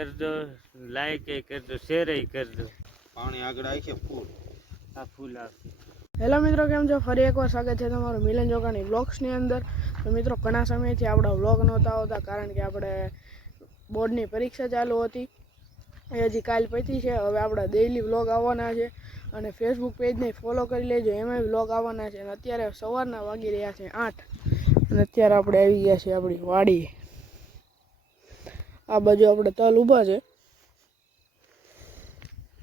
કરજો, લાઈક કરજો, શેર કરજો. પાણી આગળ આવી છે ફૂલ. આ ફૂલ આવશે. હેલો મિત્રો, કેમ છો? ફરી એકવાર સ્વાગત છે તમારું મિલન જોગાણી વ્લોગ્સની અંદર. તો મિત્રો, ઘણા સમયથી આપણા વ્લોગ નહોતા આવતા કારણ કે આપણે બોર્ડની પરીક્ષા ચાલુ હતી. એ હજી કાલ પતી છે. હવે આપણા ડેઇલી વ્લોગ આવવાના છે અને ફેસબુક પેજને ફોલો કરી લેજો, એમાંય વ્લોગ આવવાના છે. અને અત્યારે સવારના વાગી રહ્યા છે 8 અને અત્યારે આપણે આવી ગયા છીએ આપણી વાડીએ. આ બાજુ આપણે તલ ઊભા છે.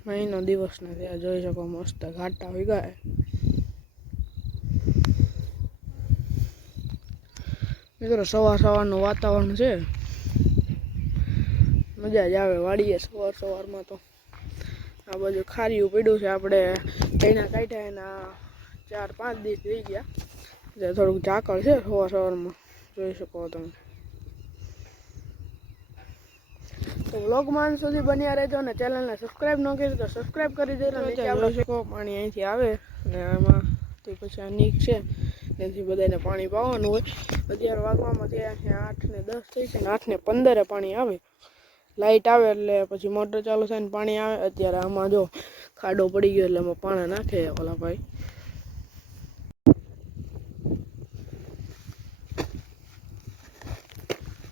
મહિનો દિવસના ત્યાં જોઈ શકો, મસ્ત ઘાટા હોય ગયા. મિત્રો, સવારનું વાતાવરણ છે, મજા જ આવે વાડીએ સવારમાં. તો આ બાજુ ખારીયું પડ્યું છે. આપણે કઈના કાઢ્યા એના 4-5 દિવસ થઈ ગયા. એટલે થોડુંક ઝાકળ છે સવારમાં, જોઈ શકો તમે. તો વ્લોગમાં સુધી બન્યા રહેજો અને ચેનલને સબસ્ક્રાઈબ ન કરી તો સબસ્ક્રાઈબ કરી દેજો. જોઈ શકો પાણી અહીંથી આવે અને આમાં તે પછી આ નીક છે, ત્યાંથી બધાને પાણી પાવાનું હોય. 11 વાગવામાં ત્યાં 8 ને 10 થઈ છે ને 8 ને 15 પાણી આવે. લાઇટ આવે એટલે પછી મોટર ચાલુ થાય ને પાણી આવે. અત્યારે આમાં જો ખાડો પડી ગયો એટલે એમાં પાણી નાખે ઓલા ભાઈ.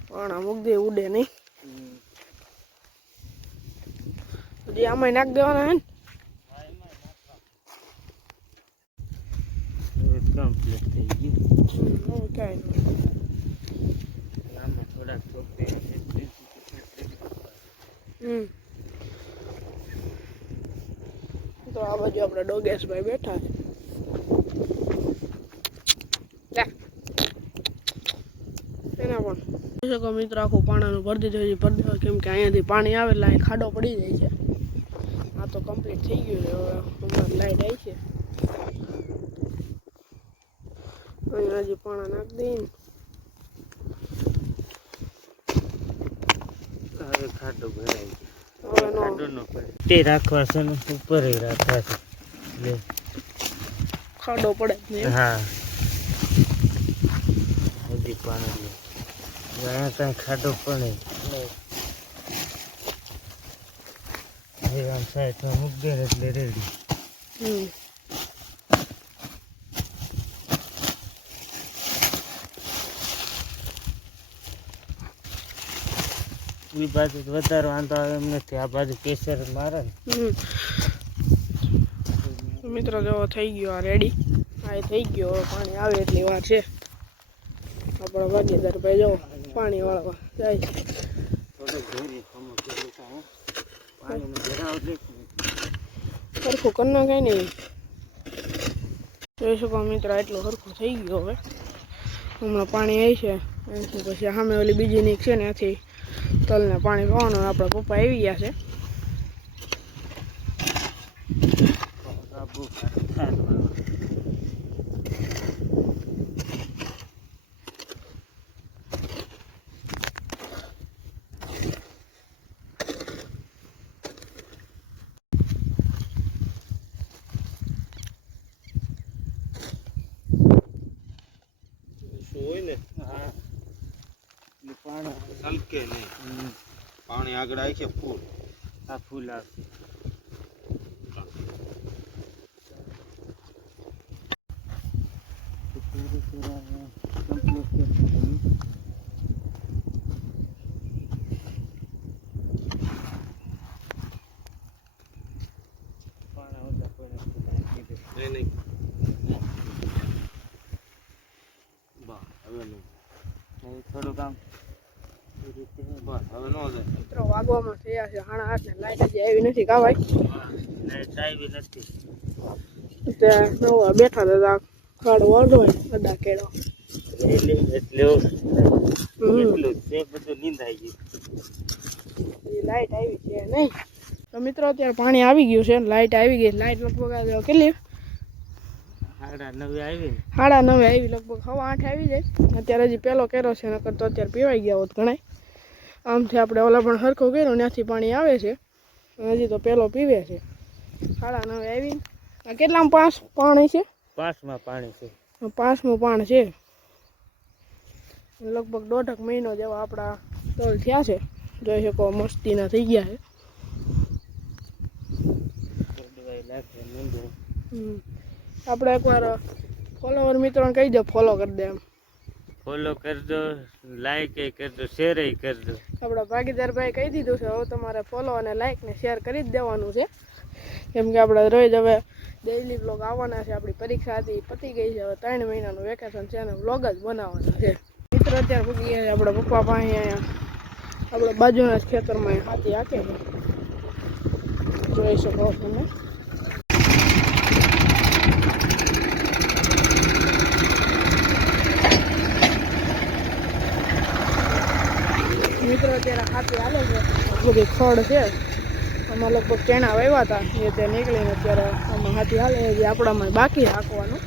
પાણા મૂક દે, ઉડે નહીં. હજી આમાં નાખ દેવાના હે ને કમ્પ્લીટ થઈ ગયું. કાંઈ નહીં. આમાં થોડાક તો આ બાજુ આપણા ડોગેશભાઈ બેઠા છે. એના પણ જોઈ શકો મિત્રો, આખું પાણાનું ભરી દીધું. કેમ કે અહીંયાથી પાણી આવે એટલે અહીં ખાડો પડી જાય છે. આ તો કમ્પ્લીટ થઈ ગયું છે. હવે હમણાં લાઈટ આવી છે. અહીંયા હજી પાણા નાખી દઈએ. હવે ખાડો ભરાઈ ગયો. ખાડો ન પડે તે રાખવા છે ને ઉપર રાખવા છે એટલે ખાડો પડે જ નહીં. હા, હજી પાણી અહીંયા કાંઈ ખાડો પડે આમ સાઈડમાં મૂક દે એટલે રેડી. એ બાજુ વધારે વાંધો આવે એમ નથી, આ બાજુ કેસર મારે ને. મિત્રો, જો થઈ ગયો આ રેડી. આ થઈ ગયો. હવે પાણી આવે એટલી વાર છે. આપણા ભાગીદાર ભાઈ જો પાણી વાળવા જાય છે. સરખું કરી નાખાય નહીં. જોઈ શકો મિત્રો, એટલું સરખું થઈ ગયું. હવે હમણાં પાણી આવી છે. એનાથી પછી સામે ઓલી બીજી નીક છે ને, ત્યાંથી તલને પાણી પાવાનું. આપણા પપ્પા આવી ગયા છે. હોય ને હા, પાણી સલકે નહીં. પાણી આગળ આવી છે ફૂલ. આ ફૂલ આવશે. નહીં થોડું કામ હવે ન જાય. મિત્રો, વાગવામાં થયા છે 8:30 ને લાઈટ હજી આવી નથી. કા ભાઈ? લાઈટ આવી નથી. ત્યાં નવા બેઠા હતા. ખાડો વાળો હોય અડા કેળો એટલું છે, બધું નીંદાઈ ગયું. લાઈટ આવી છે નહીં. તો મિત્રો, અત્યારે પાણી આવી ગયું છે, લાઈટ આવી ગઈ. લાઈટ લગભગ કેટલી 9:30 આવી ને. 9:30 આવી. લગભગ 8:15 આવી જાય. અત્યારે હજી પહેલો કેરો છે, નકર તો અત્યારે પીવાઈ ગયા હોત ઘણા. આમથી આપણે ઓલા પણ સરખો કર્યો, ત્યાંથી પાણી આવે છે. હજી તો પહેલો પીવે છે. 9:30 આવી. આ કેટલામાં 5 પાણી છે? 5માં પાણી છે. 5મું પાણ છે. લગભગ 1.5 મહિનો જેવા આપણા તલ થયા છે. જોઈ શકો મસ્તીના થઈ ગયા છે. આપણે એકવાર ફોલોવર મિત્રોને કહી દો ફોલો કરી દે એમ. ફોલો કરજો, લાઈક કરજો, શેર કરજો. આપણા ભાગીદાર ભાઈ કહી દીધું છે, હવે તમારે ફોલો અને લાઈક ને શેર કરી જ દેવાનું છે, કેમ કે આપણે રોજ હવે ડેઈલી વ્લોગ આવવાના છે. આપણી પરીક્ષા હતી પતી ગઈ છે, હવે 3 મહિનાનું વેકેશન છે અને વ્લોગ જ બનાવવાના છે. મિત્રો અત્યારે પૂકી ગયા આપણા પપ્પા પાસે, અહીંયા આપણે બાજુના જ ખેતરમાં હાથી હાકે છે, જોઈ શકો તમે. મિત્રો અત્યારે હાથી હાલે છે, બધી ખડ છે. આમાં લગભગ ચણા વાવ્યા હતા એ ત્યાં નીકળીને અત્યારે આમાં હાથી હાલે છે, જે આપણામાં બાકી હાંકવાનું.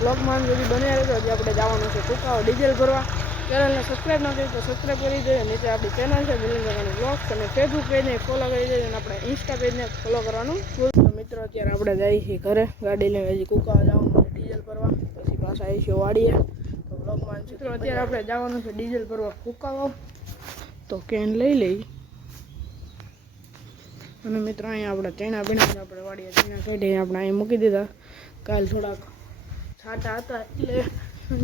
બ્લોગમાં સુધી બન્યા રહેતો, જે આપણે જવાનું છે કુકાઓ ડીઝલ ભરવા. ચેનલને સબસ્ક્રાઈબ ના કરી તો સબસ્ક્રાઈબ કરી દેજો. નીચે આપણી ચેનલ છે મિલિંદ બ્લોગ્સ, અને ફેસબુક પેજને ફોલો કરી દેજો, અને આપણે ઇન્સ્ટા પેજને ફોલો કરવાનું ભૂલશો. મિત્રો અત્યારે આપણે જઈએ છીએ ઘરે, ગાડી લઈને હજી કુકાઓ જવાનું છે ડીઝલ ભરવા, પછી પાછા આવીશું વાડીએ. તો બ્લોગમાં મિત્રો અત્યારે આપણે જવાનું છે ડીઝલ ભરવા કુકાઓ, તો કેન લઈ લઈ. અને મિત્રો અહીંયા આપણે ચણા પીણા આપણે વાડીએ ચણા કાઢીને આપણે અહીં મૂકી દીધા. કાલ થોડાક છાંટા હતા એટલે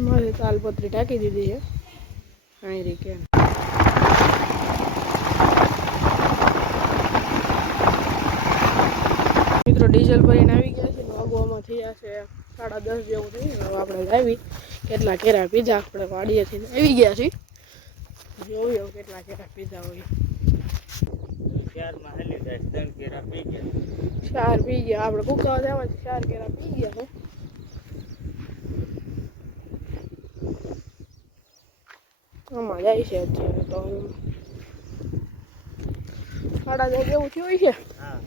મારે તાલપત્રી ટાંકી દીધી છે અહીં રી કેન. મિત્રો ડીઝલ ભરીને આવી ગયા છે, વાગવામાં થયા છે 10:30 જેવું થયું. હવે આપણે લાવી કેટલા કેરા પીધા, આપણે વાડીએથી આવી ગયા છીએ. જોયું કેટલા કેરા પીધા હોય. 4 હાલી જાય, 3 કેરા પી ગયા. 4 પી ગયા, આપણે કુકાવા જવા 4 કેરા પી ગયા છે. આમાં જાય છે અત્યારે તો 10:30 જેવું થયું છે. હા,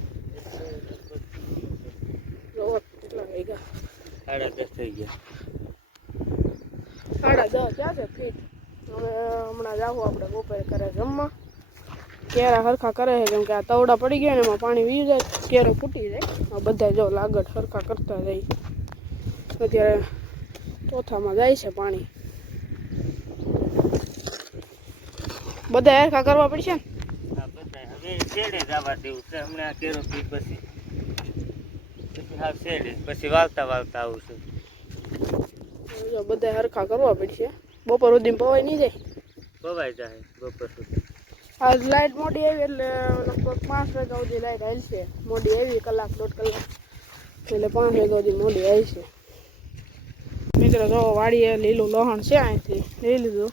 જોવો કેટલા વાગ્યા, 10:30 થઈ ગયા. 10:30 થયા છે ફીટ. હવે હમણાં જાવું આપણે બપોરે કરે જમવા. કેરા હરખા કરે છે, કેમ કે આ તવડા પડી ગયા ને એમાં પાણી વી જાય, કેરો ફૂટી જાય. બધા જો લાગટ હરખા કરતા જાય. અત્યારે ચોથામાં જાય છે પાણી. બધા હરખા કરવા પડશે ને. હા, બધા હવે શેડે જવા દેવું છે. હમણાં કેરો પી પછી હા શેડે, પછી વાવતા આવું છું. જો બધા હરખા કરવા પડશે. બપોર સુધી પવાય નહીં જાય, પવાઈ જાય બપોર સુધી. આજ લાઇટ મોડી આવી એટલે લગભગ 5 વાગ્યા સુધી લાઇટ હાલશે. મોડી આવી 1 કલાક 1.5 કલાક, એટલે 5 વાગ્યા સુધી મોડી આવશે. મિત્રો જો વાડીએ લીલું લહણ છે, અહીંથી લઈ લીધું.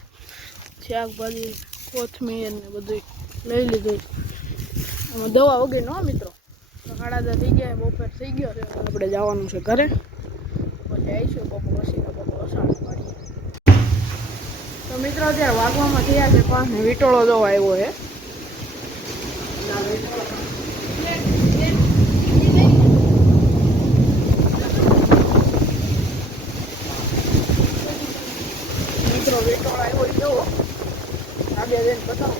શાકભાજી, કોથમીર ને બધું લઈ લીધું. આમાં દવા વગર ન મિત્રો. 10:30 થઈ ગયા, બપોર થઈ ગયો છે. આપણે જવાનું છે ઘરે, પછી આવીશું બપોર પછી અષાઢ પાડીએ. તો મિત્રો અત્યારે વાગવામાં થયા છે 5 ને વીટોળો જોવા આવ્યો છે. મિત્રો વીટોળો આવ્યો જોવો, આગળ જઈને બતાવો.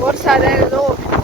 વરસાદ આવ્યો જોવો.